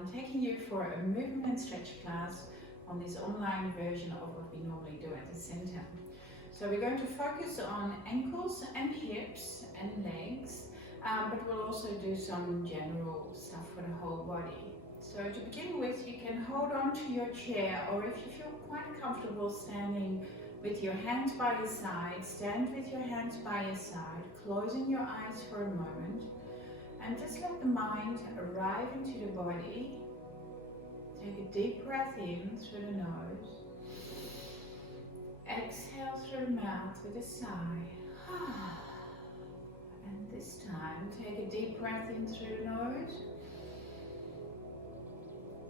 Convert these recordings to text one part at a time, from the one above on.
I'm taking you for a movement and stretch class on this online version of what we normally do at the center. So we're going to focus on ankles and hips and legs, but we'll also do some general stuff for the whole body. So to begin with, you can hold on to your chair, or if you feel quite comfortable standing with your hands by your side, stand with your hands by your side, closing your eyes for a moment, and just let the mind arrive into the body. Take a deep breath in through the nose. Exhale through the mouth with a sigh. And this time, take a deep breath in through the nose.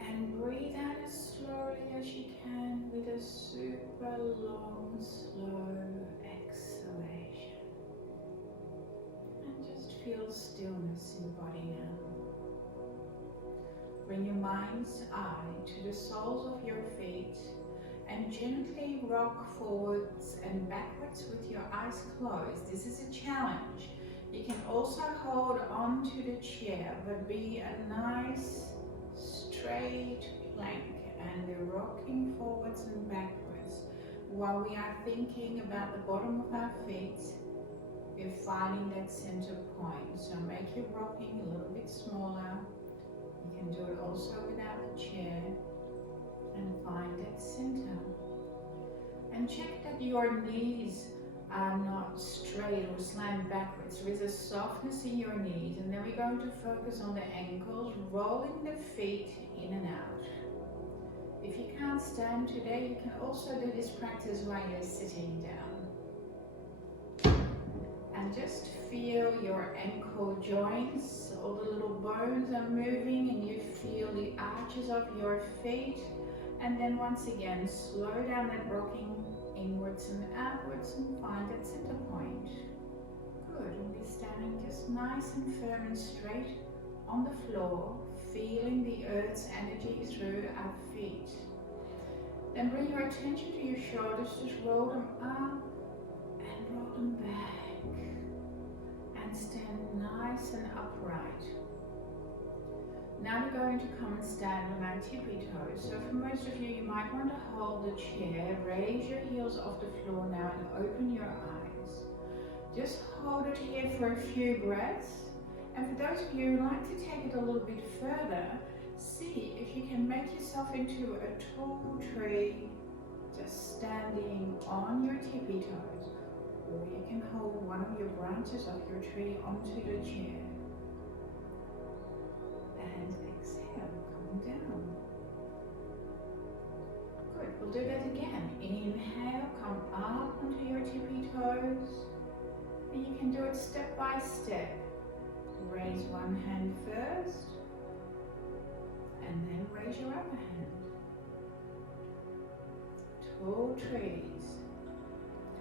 And breathe out as slowly as you can with a super long, slow exhalation. And just feel stillness in the body now. Bring your mind's eye to the soles of your feet and gently rock forwards and backwards with your eyes closed. This is a challenge. You can also hold on to the chair, but be a nice straight plank, and we're rocking forwards and backwards. While we are thinking about the bottom of our feet, we're finding that center point. So make your rocking a little bit smaller. You can do it also without the chair, and find that center. And check that your knees are not straight or slant backwards. There is a softness in your knees, and then we're going to focus on the ankles, rolling the feet in and out. If you can't stand today, you can also do this practice while you're sitting down. And just feel your ankle joints, all the little bones are moving, and you feel the arches of your feet. And then once again, slow down that rocking inwards and outwards and find that center point. Good, and be standing just nice and firm and straight on the floor, feeling the earth's energy through our feet. Then bring your attention to your shoulders, just roll them up and roll them back. And stand nice and upright. Now we're going to come and stand on our tippy toes. So for most of you, you might want to hold the chair, raise your heels off the floor now and open your eyes. Just hold it here for a few breaths. And for those of you who like to take it a little bit further, see if you can make yourself into a tall tree, just standing on your tippy toes. Or you can hold one of your branches of your tree onto the chair. And exhale, come down. Good, we'll do that again. Inhale, come up onto your tippy toes. And you can do it step by step. Raise one hand first, and then raise your other hand. Tall trees.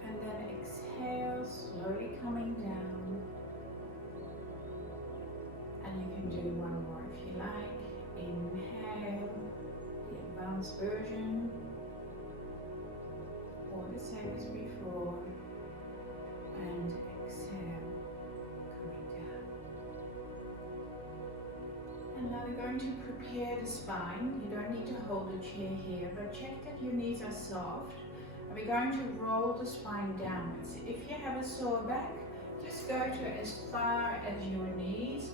And then exhale, slowly coming down. And you can do one more if you like. Inhale, the advanced version, or the same as before. And exhale, coming down. And now we're going to prepare the spine. You don't need to hold the chair here, but check that your knees are soft. And we're going to roll the spine downwards. If you have a sore back, just go to as far as your knees,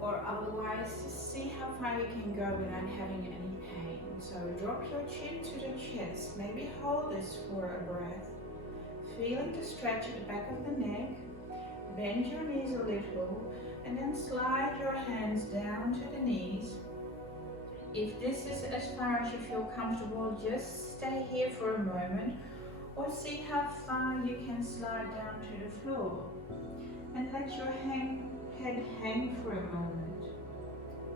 or otherwise see how far you can go without having any pain. So drop your chin to the chest. Maybe hold this for a breath. Feeling the stretch at the back of the neck. Bend your knees a little, and then slide your hands down to the knees. If this is as far as you feel comfortable, just stay here for a moment, or see how far you can slide down to the floor. And let your head hang for a moment.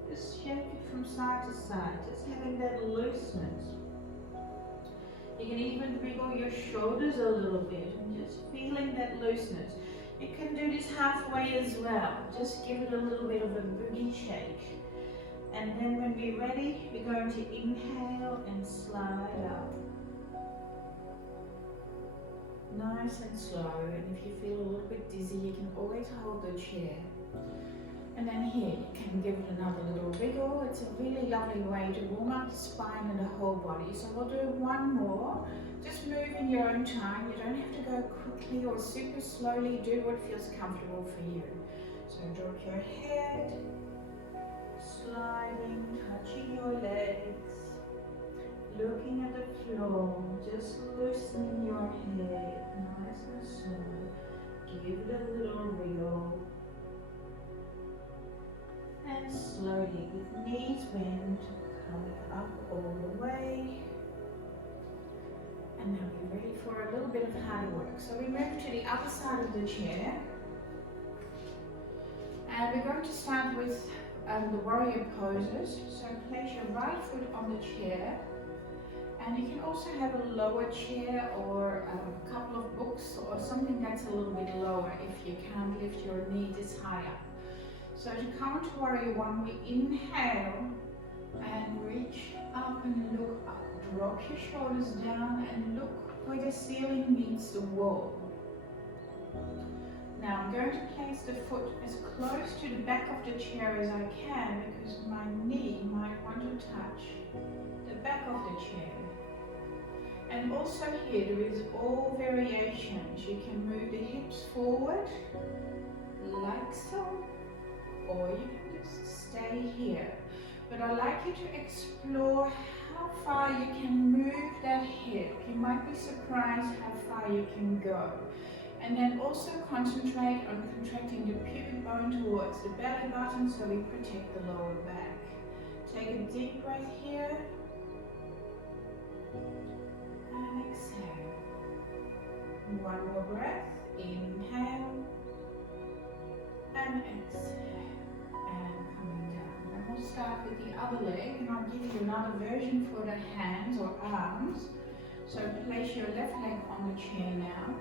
Just shake it from side to side, just having that looseness. You can even wiggle your shoulders a little bit and just feeling that looseness. You can do this halfway as well. Just give it a little bit of a boogie shake. And then when we're ready, we're going to inhale and slide up. Nice and slow, and if you feel a little bit dizzy, you can always hold the chair. And then here, you can give it another little wriggle. It's a really lovely way to warm up the spine and the whole body. So we'll do one more. Just move in your own time. You don't have to go quickly or super slowly. Do what feels comfortable for you. So drop your head, sliding, touching your legs, looking at the floor, just loosening your head, nice and slow. Give it a little wriggle. And slowly, with knees bent, coming up all the way. And now we're ready for a little bit of hard work. So we move to the other side of the chair. And we're going to start with the warrior poses. So place your right foot on the chair. And you can also have a lower chair or a couple of books or something that's a little bit lower if you can't lift your knee this high up. So to come to warrior one, we inhale and reach up and look up. Drop your shoulders down and look where the ceiling meets the wall. Now I'm going to place the foot as close to the back of the chair as I can because my knee might want to touch the back of the chair. And also here there is all variations. You can move the hips forward like so, or you can just stay here. But I'd like you to explore how far you can move that hip. You might be surprised how far you can go. And then also concentrate on contracting the pubic bone towards the belly button so we protect the lower back. Take a deep breath here. And exhale. One more breath. Inhale. And exhale. And coming down. Then we'll start with the other leg, and I'll give you another version for the hands or arms. So place your left leg on the chair now.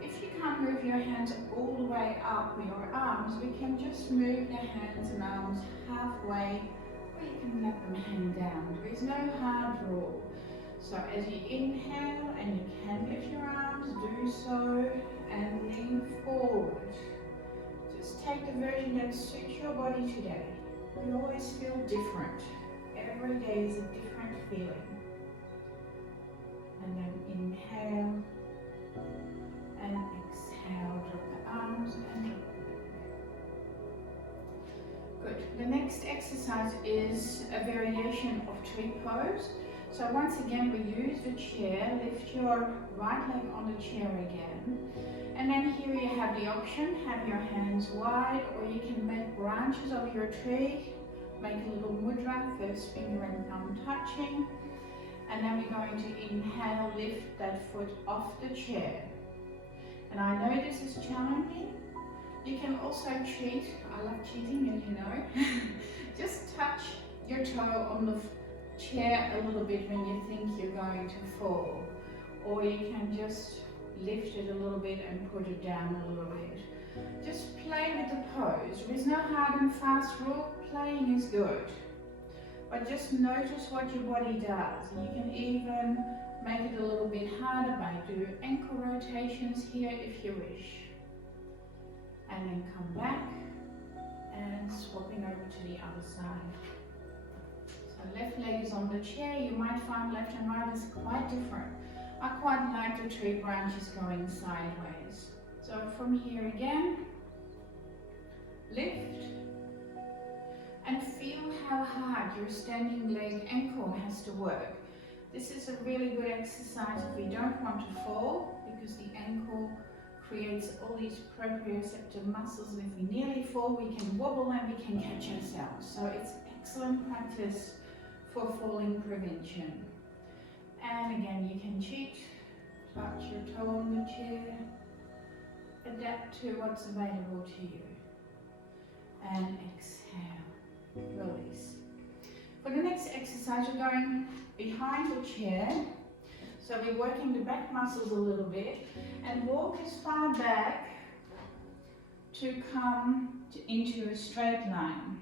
If you can't move your hands all the way up with your arms, we can just move the hands and arms halfway, or you can let them hang down. There is no hard rule. So as you inhale, and you can lift your arms, do so, and lean forward. Just take the version that suits your body today. We always feel different. Every day is a different feeling. And then inhale and exhale. Drop the arms and drop the leg. Good. The next exercise is a variation of tree pose. So once again, we use the chair. Lift your right leg on the chair again. And then here you have the option, have your hands wide, or you can make branches of your tree. Make a little mudra, first finger and thumb touching. And then we're going to inhale, lift that foot off the chair. And I know this is challenging. You can also cheat. I love cheating, as you know. Just touch your toe on the chair a little bit when you think you're going to fall. Or you can just lift it a little bit and put it down a little bit. Just play with the pose. There's no hard and fast rule. Playing is good. But just notice what your body does. You can even make it a little bit harder by doing ankle rotations here if you wish. And then come back and swapping over to the other side. So left leg is on the chair. You might find left and right is quite different. I quite like the tree branches going sideways. So from here again, lift. And feel how hard your standing leg ankle has to work. This is a really good exercise if we don't want to fall, because the ankle creates all these proprioceptive muscles, and if we nearly fall, we can wobble and we can catch ourselves. So it's excellent practice for falling prevention. And again, you can cheat, touch your toe on the chair, adapt to what's available to you. And exhale. Release. For the next exercise, we're going behind the chair. So we're working the back muscles a little bit, and walk as far back to come into a straight line.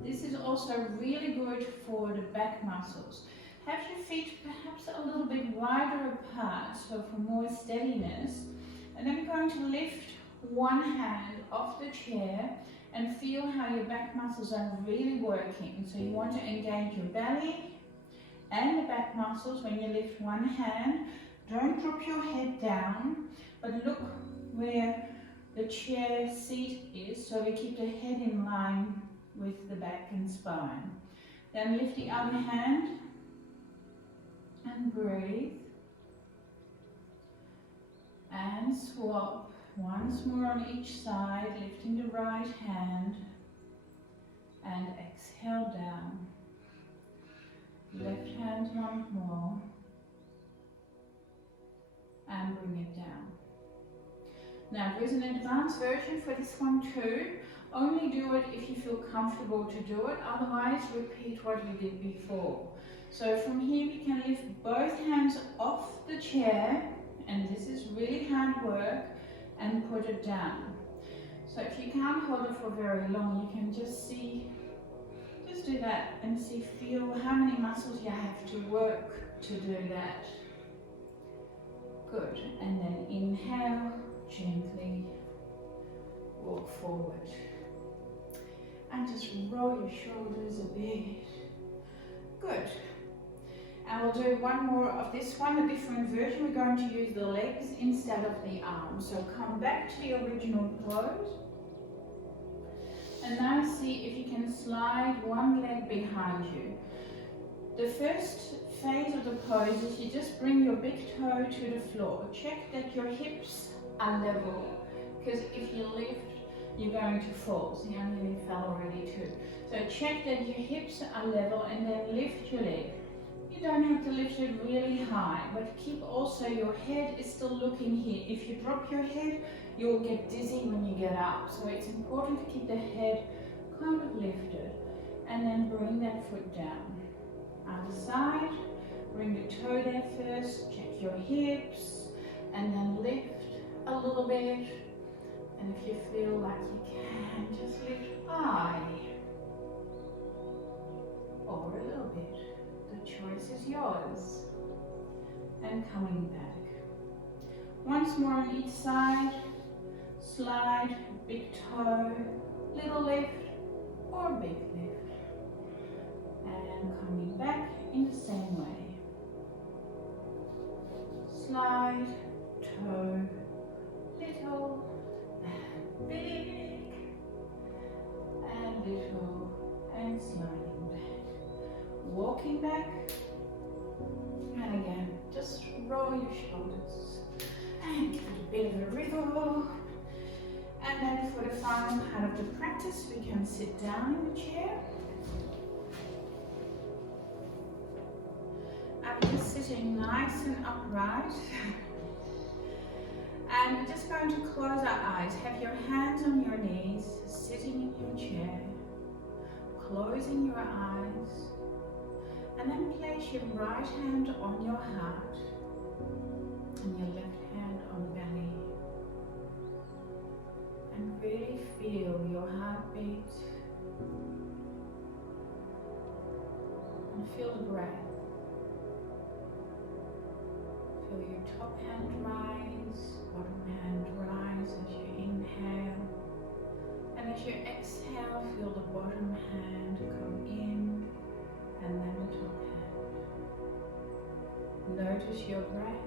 This is also really good for the back muscles. Have your feet perhaps a little bit wider apart, so for more steadiness. And then we're going to lift one hand off the chair and feel how your back muscles are really working. So you want to engage your belly and the back muscles when you lift one hand. Don't drop your head down, but look where the chair seat is, so we keep the head in line with the back and spine. Then lift the other hand and breathe. And swap once more on each side, lifting the right hand and exhale down. Left hand one more and bring it down. Now there's an advanced version for this one too. Only do it if you feel comfortable to do it, otherwise repeat what we did before. So from here we can lift both hands off the chair, and this is really hard work, and put it down. So if you can't hold it for very long, you can just do that and feel how many muscles you have to work to do that. Good, and then inhale, gently walk forward. And just roll your shoulders a bit. Good. And we'll do one more of this one, a different version. We're going to use the legs instead of the arms. So come back to the original pose. And now see if you can slide one leg behind you. The first phase of the pose is you just bring your big toe to the floor. Check that your hips are level, because if you lift, you're going to fall. See, I nearly fell already too. So check that your hips are level and then lift your leg. You don't have to lift it really high, but keep also your head is still looking here. If you drop your head, you'll get dizzy when you get up. So it's important to keep the head kind of lifted. And then bring that foot down. Other side, bring the toe there first, check your hips, and then lift a little bit. And if you feel like you can, just lift high. Or a little bit. The choice is yours. And coming back. Once more on each side. Slide, big toe, little lift, or big lift. And coming back in the same way. Slide, toe, little, and big, and little, and sliding back. Walking back, and again, just roll your shoulders and give it a bit of a wriggle. And then for the final part of the practice, we can sit down in the chair. I'm just sitting nice and upright. And we're just going to close our eyes. Have your hands on your knees, sitting in your chair, closing your eyes, and then place your right hand on your heart and your left hand on belly. And really feel your heartbeat and feel the breath. Feel your top hand rise, bottom hand rise as you inhale. And as you exhale, feel the bottom hand come in and then the top hand. Notice your breath,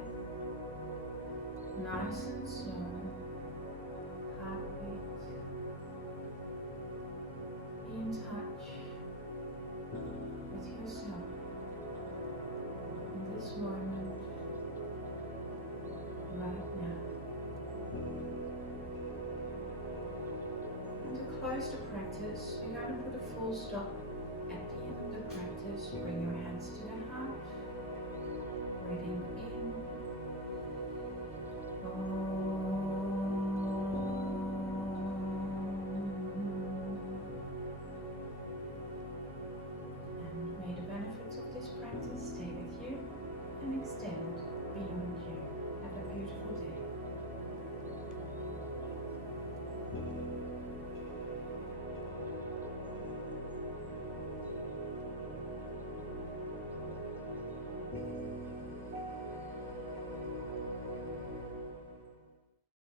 nice and slow. Heartbeat. Be in touch with yourself in this moment, right now. And to close the practice, we're going to put a full stop at the end of the practice. Bring your hands to the heart, breathing in